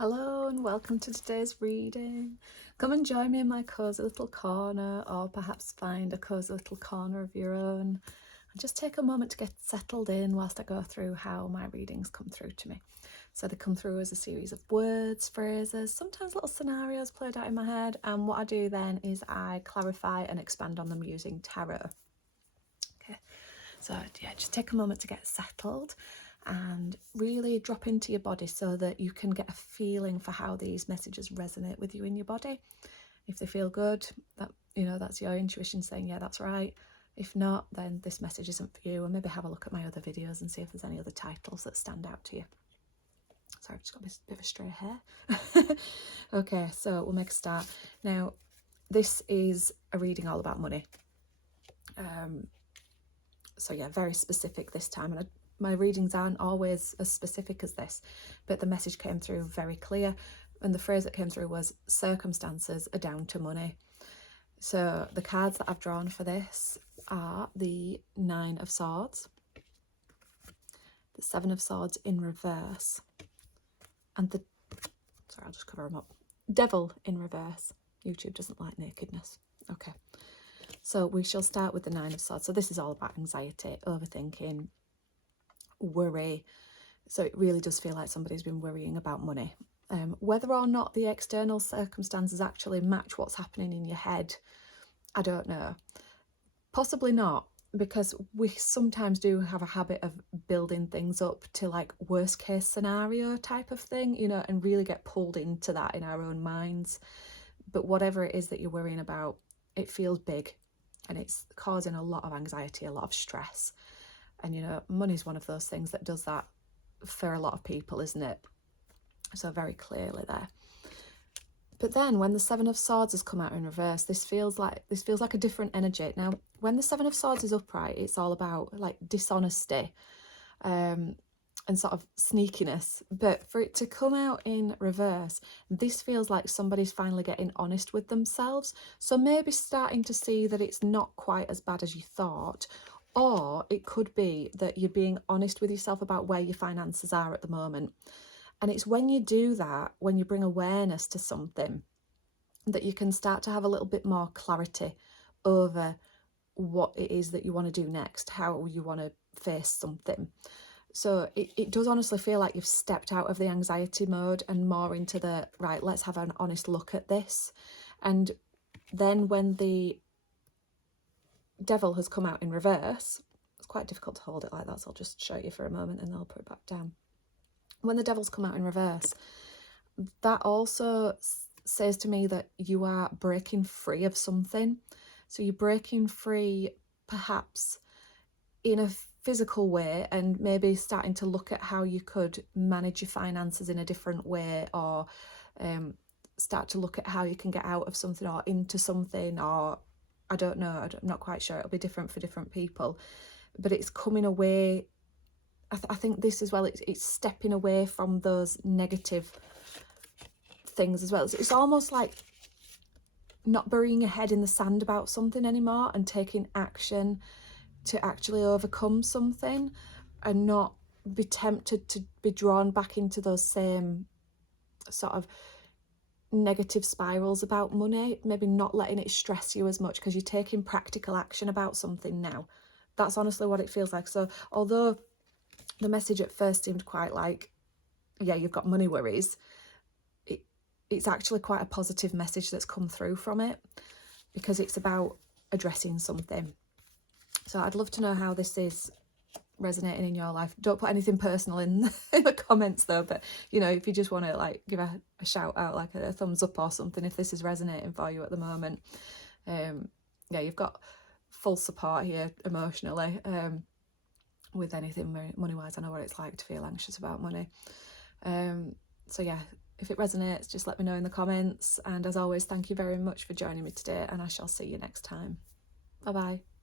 Hello and welcome to today's reading. Come and join me in my cosy little corner, or perhaps find a cosy little corner of your own, and just take a moment to get settled in whilst I go through how my readings come through to me. So they come through as a series of words, phrases, sometimes little scenarios played out in my head, and what I do then is I clarify and expand on them using tarot. Okay, so yeah, just take a moment to get settled and really drop into your body so that you can get a feeling for how these messages resonate with you in your body. If they feel good, that's your intuition saying, yeah, that's right. If not, then this message isn't for you, and maybe have a look at my other videos and see if there's any other titles that stand out to you. Sorry, I've just got a bit of a stray hair. Okay, so we'll make a start. Now, this is a reading all about money. So yeah, very specific this time, and my readings aren't always as specific as this, but the message came through very clear, and the phrase that came through was circumstances are down to money. So the cards that I've drawn for this are the Nine of Swords, the Seven of Swords in reverse, and I'll just cover them up, Devil in reverse. YouTube doesn't like nakedness. Okay, so we shall start with the Nine of Swords. So this is all about anxiety, overthinking, worry. So it really does feel like somebody's been worrying about money. Whether or not the external circumstances actually match what's happening in your head, I don't know. Possibly not, because we sometimes do have a habit of building things up to like worst case scenario type of thing, and really get pulled into that in our own minds. But whatever it is that you're worrying about, it feels big and it's causing a lot of anxiety, a lot of stress. And money's one of those things that does that for a lot of people, isn't it? So very clearly there. But then when the Seven of Swords has come out in reverse, this feels like a different energy. Now, when the Seven of Swords is upright, it's all about like dishonesty and sort of sneakiness. But for it to come out in reverse, this feels like somebody's finally getting honest with themselves. So maybe starting to see that it's not quite as bad as you thought. Or it could be that you're being honest with yourself about where your finances are at the moment. And it's when you do that, when you bring awareness to something, that you can start to have a little bit more clarity over what it is that you want to do next, how you want to face something. So it does honestly feel like you've stepped out of the anxiety mode and more into the, right, let's have an honest look at this. And then when the Devil has come out in reverse, it's quite difficult to hold it like that, so I'll just show you for a moment and then I'll put it back down. When the Devil's come out in reverse, that also says to me that you are breaking free of something. So you're breaking free perhaps in a physical way, and maybe starting to look at how you could manage your finances in a different way, or start to look at how you can get out of something or into something, or I don't know, I'm not quite sure, it'll be different for different people, but it's coming away. I think this as well, it's stepping away from those negative things as well. It's almost like not burying your head in the sand about something anymore and taking action to actually overcome something, and not be tempted to be drawn back into those same sort of negative spirals about money. Maybe not letting it stress you as much because you're taking practical action about something now. That's honestly what it feels like. So although the message at first seemed quite like, yeah, you've got money worries, it's actually quite a positive message that's come through from it, because it's about addressing something. So I'd love to know how this is resonating in your life. Don't put anything personal in the comments though, but if you just want to like give a shout out, like a thumbs up or something, if this is resonating for you at the moment. Yeah, you've got full support here emotionally. With anything money wise, I know what it's like to feel anxious about money. So yeah, if it resonates, just let me know in the comments, and as always, thank you very much for joining me today, and I shall see you next time. Bye bye.